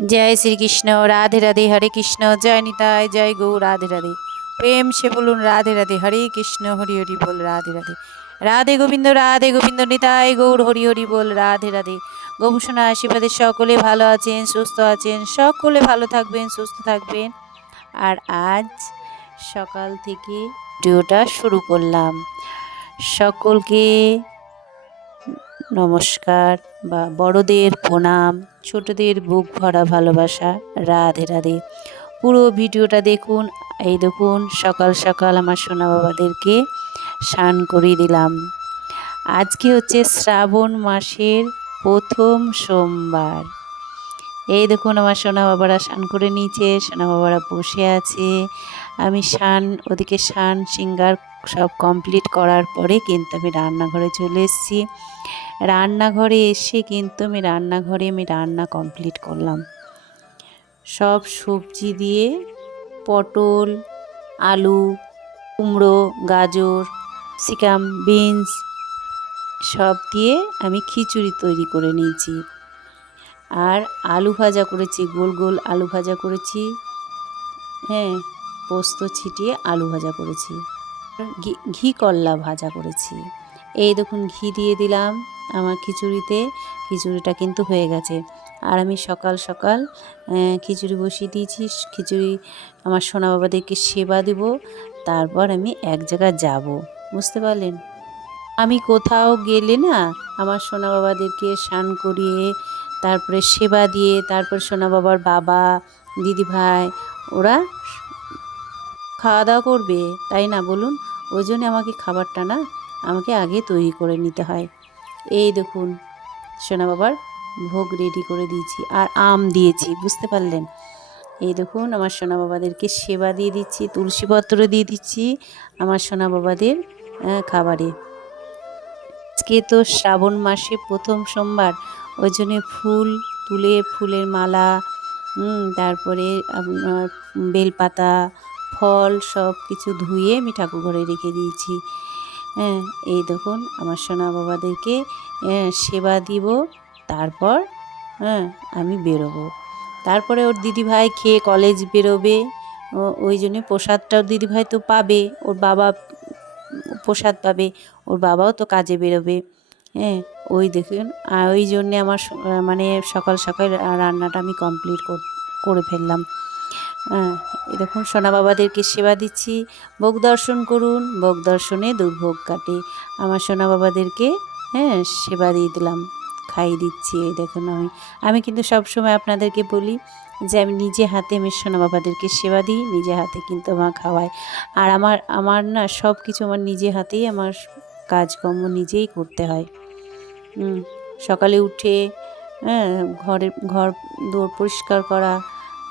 जय श्री कृष्ण। राधे राधे। हरे कृष्ण। जय निताय। जय गौ। राधे राधे। प्रेम से बोलून राधे राधे। हरे कृष्ण हरि हरि बोल राधे राधे। राधे गोविंद निताय गौर हरि हरि बोल राधे রাধে। গবেষণা আশীর্বাদে সকলে ভালো আছেন, সুস্থ আছেন, সকলে ভালো থাকবেন, সুস্থ থাকবেন। আর আজ সকাল থেকে ভিডিওটা শুরু করলাম। সকলকে নমস্কার বা বড়দের প্রণাম, ছোটদের বুক ভরা ভালোবাসা। রাধে রাধে। পুরো ভিডিওটা দেখুন। এই দেখুন সকাল সকাল আমার সোনা বাবাদেরকে স্নান করিয়ে দিলাম। আজকে হচ্ছে শ্রাবণ মাসের প্রথম সোমবার। এই দেখুন আমার সোনা বাবারা স্নান করে নিয়েছে, সোনা বাবারা বসে আছে। আমি ওদিকে স্নান সিঙ্গার সব কমপ্লিট করার পরে কিন্তু আমি রান্নাঘরে চলে এসেছি। রান্নাঘরে এসে কিন্তু আমি রান্না কমপ্লিট করলাম। সব সবজি দিয়ে পটল, আলু, কুমড়ো, গাজর, ক্যাপসিকাম, বিনস সব দিয়ে আমি খিচুড়ি তৈরি করে নিয়েছি। আর আলু ভাজা করেছি, গোল গোল আলু ভাজা করেছি। হ্যাঁ, পোস্ত ছিটিয়ে আলু ভাজা করেছি। ঘি করলা ভাজা করেছি। এই দেখুন ঘি দিয়ে দিলাম আমার খিচুড়িতে। খিচুড়িটা কিন্তু হয়ে গেছে। আর আমি সকাল সকাল খিচুড়ি বসিয়ে দিয়েছি। খিচুড়ি আমার সোনা বাবাদেরকে সেবা দেব, তারপর আমি এক জায়গায় যাব। বুঝতে পারলেন? আমি কোথাও গেলে না আমার সোনা বাবাদেরকে স্নান করিয়ে তারপরে সেবা দিয়ে তারপর সোনা বাবার বাবা, দিদিভাই ওরা খাওয়া দাওয়া করবে, তাই না বলুন? ওই জন্য আমাকে খাবারটা না আমাকে আগে তৈরি করে নিতে হয়। এই দেখুন সোনা বাবার ভোগ রেডি করে দিয়েছি আর আম দিয়েছি। বুঝতে পারলেন? এই দেখুন আমার সোনা বাবাদেরকে সেবা দিয়ে দিচ্ছি, তুলসীপত্র দিয়ে দিচ্ছি আমার সোনা বাবাদের খাবারে। আজকে তো শ্রাবণ মাসে প্রথম সোমবার, ওই জন্য ফুল তুলে ফুলের মালা, তারপরে আপনার বেলপাতা, ফল সব কিছু ধুয়ে আমি ঠাকুর ঘরে রেখে দিয়েছি। হ্যাঁ, এই দেখুন আমার সোনা বাবাদেরকে সেবা দিব, তারপর আমি বেরোবো। তারপরে ওর দিদিভাই খেয়ে কলেজ বেরোবে, ওই জন্যে প্রসাদটাও দিদিভাই তো পাবে, ওর বাবা প্রসাদ পাবে, ওর বাবাও তো কাজে বেরোবে। হ্যাঁ, ওই দেখুন ওই জন্যে আমার মানে সকাল সকাল রান্নাটা আমি কমপ্লিট করে ফেললাম। হ্যাঁ, দেখুন সোনা বাবাদেরকে সেবা দিচ্ছি। ভোগ দর্শন করুন, ভোগ দর্শনে দুর্ভোগ কাটে। আমার সোনা বাবাদেরকে সেবা দিয়ে দিলাম, খাইয়ে দিচ্ছি। এই দেখুন আমি কিন্তু সবসময় আপনাদেরকে বলি যে আমি নিজে হাতে আমি সোনা বাবাদেরকে সেবা দিই, নিজে হাতে কিন্তু আমার খাওয়াই। আর আমার না সব কিছু আমার নিজে হাতেই আমার কাজকর্ম নিজেই করতে হয়। সকালে উঠে ঘর দোর পরিষ্কার করা,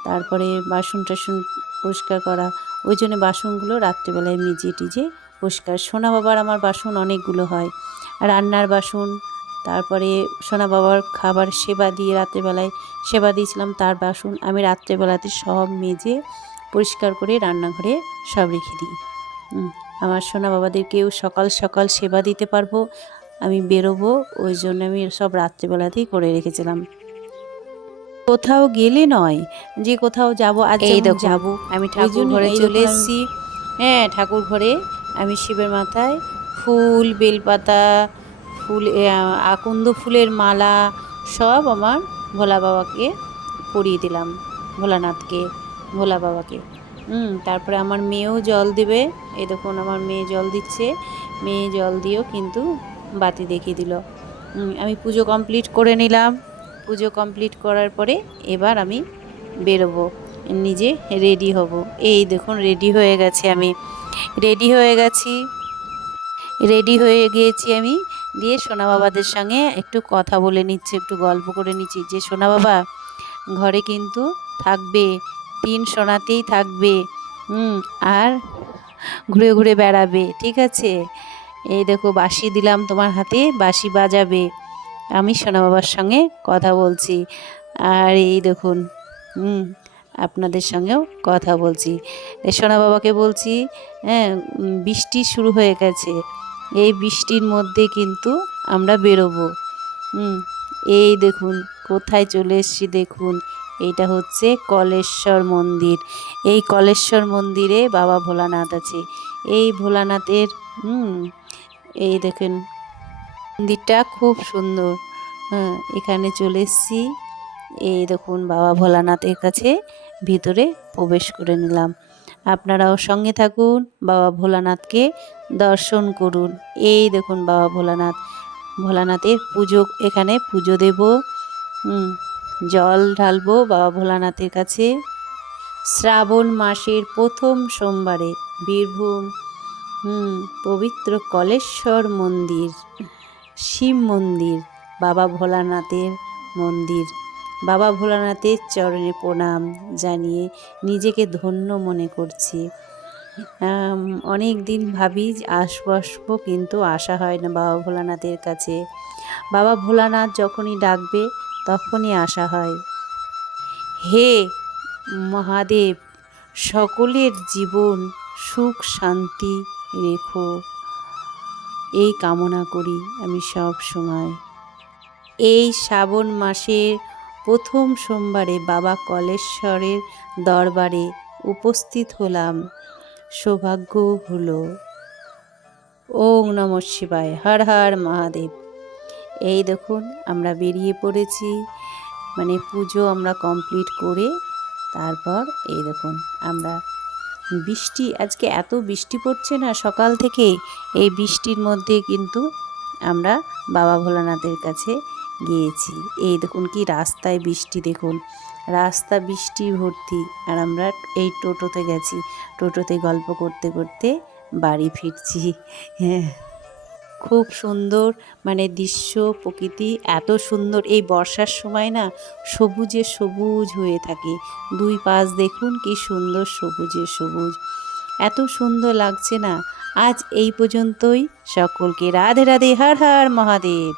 তারপরে বাসন টাসন পরিষ্কার করা, ওই জন্য বাসনগুলো রাত্রেবেলায় মেজে টিজে পরিষ্কার। সোনা বাবার আমার বাসন অনেকগুলো হয়, রান্নার বাসন, তারপরে সোনা বাবার খাবার সেবা দিয়ে রাত্রেবেলায় সেবা দিয়েছিলাম তার বাসন আমি রাত্রেবেলাতে সব মেজে পরিষ্কার করে রান্নাঘরে সব রেখে দিই। আমার সোনা বাবাদেরকেও সকাল সকাল সেবা দিতে পারবো, আমি বেরোবো, ওই জন্য আমি সব রাত্রেবেলাতেই করে রেখেছিলাম। কোথাও গেলে নয় যে কোথাও যাব, আজ যাব আমি ঠাকুর ঘরে চলে এসেছি। হ্যাঁ, ঠাকুর ঘরে আমি শিবের মাথায় ফুল, বেলপাতা, ফুল, আকন্দ ফুলের মালা সব আমার ভোলা বাবাকে পরিয়ে দিলাম, ভোলানাথকে, ভোলা বাবাকে। তারপরে আমার মেয়েও জল দেবে। এই দেখুন আমার মেয়ে জল দিচ্ছে, মেয়ে জল দিয়েও কিন্তু বাতি দেখিয়ে দিল। আমি পুজো কমপ্লিট করে নিলাম। পুজো কমপ্লিট করার পরে এবার আমি বেরোবো, নিজে রেডি হব। এই দেখুন রেডি হয়ে গেছি, আমি রেডি হয়ে গেছি, রেডি হয়ে গিয়েছি আমি। দিয়ে সোনা বাবাদের সঙ্গে একটু কথা বলে নিচ্ছি, একটু গল্প করে নিচ্ছি যে সোনা বাবা ঘরে কিন্তু থাকবে, 3 সোনাতেই থাকবে, আর ঘুরে ঘুরে বেড়াবে, ঠিক আছে? এই দেখো বাঁশি দিলাম তোমার হাতে, বাঁশি বাজাবে। আমি সোনা বাবার সঙ্গে কথা বলছি। আর এই দেখুন আপনাদের সঙ্গেও কথা বলছি। সোনা বাবাকে বলছি, বৃষ্টি শুরু হয়ে গেছে, এই বৃষ্টির মধ্যে কিন্তু আমরা বেরোবো। এই দেখুন কোথায় চলে এসেছি, দেখুন এটা হচ্ছে কলেশ্বর মন্দির। এই কলেশ্বর মন্দিরে বাবা ভোলানাথ আছে। এই ভোলানাথের এই দেখেন মন্দিরটা খুব সুন্দর। হ্যাঁ, এখানে চলে এসেছি। এই দেখুন বাবা ভোলানাথের কাছে ভিতরে প্রবেশ করে নিলাম। আপনারাও সঙ্গে থাকুন, বাবা ভোলানাথকে দর্শন করুন। এই দেখুন বাবা ভোলানাথের পুজো, এখানে পুজো দেব, জল ঢালবো বাবা ভোলানাথের কাছে। শ্রাবণ মাসের প্রথম সোমবারে বীরভূম পবিত্র কলেশ্বর মন্দির, শিব মন্দির, বাবা ভোলানাথের মন্দির। বাবা ভোলানাথের চরণে প্রণাম জানিয়ে নিজেকে ধন্য মনে করছি। অনেক দিন ভাবি আসবো কিন্তু আসা হয় না বাবা ভোলানাথের কাছে। বাবা ভোলানাথ যখনই ডাকবে তখনই আসা হয়। হে মহাদেব, সকলের জীবন সুখ শান্তি রেখো, এই কামনা করি আমি সব সময়। এই শ্রাবণ মাসের প্রথম সোমবারে বাবা কলেশ্বরের দরবারে উপস্থিত হলাম, সৌভাগ্য হলো। ওম নমঃ শিবায়, হর হর মহাদেব। এই দেখুন আমরা বেরিয়ে পড়েছি, মানে পুজো আমরা কমপ্লিট করে তারপর এই দেখুন আমরা বৃষ্টি, আজকে এত বৃষ্টি পড়ছে না সকাল থেকে, এই বৃষ্টির মধ্যে কিন্তু আমরা বাবা ভোলানাথের কাছে গিয়েছি। এই দেখুন কি রাস্তায় বৃষ্টি, দেখুন রাস্তা বৃষ্টি ভর্তি, আর আমরা এই টোটোতে গেছি, টোটোতে গল্প করতে করতে বাড়ি ফিরছি। হ্যাঁ, খুব সুন্দর, মানে দৃশ্য প্রকৃতি এত সুন্দর। এই বর্ষার সময় না সবুজে সবুজ হয়ে থাকে, দুই পাশ দেখুন কি সুন্দর সবুজে সবুজ, এত সুন্দর লাগছে না। আজ এই পর্যন্তই, সকলকে রাধে রাধে, হর হর মহাদেব।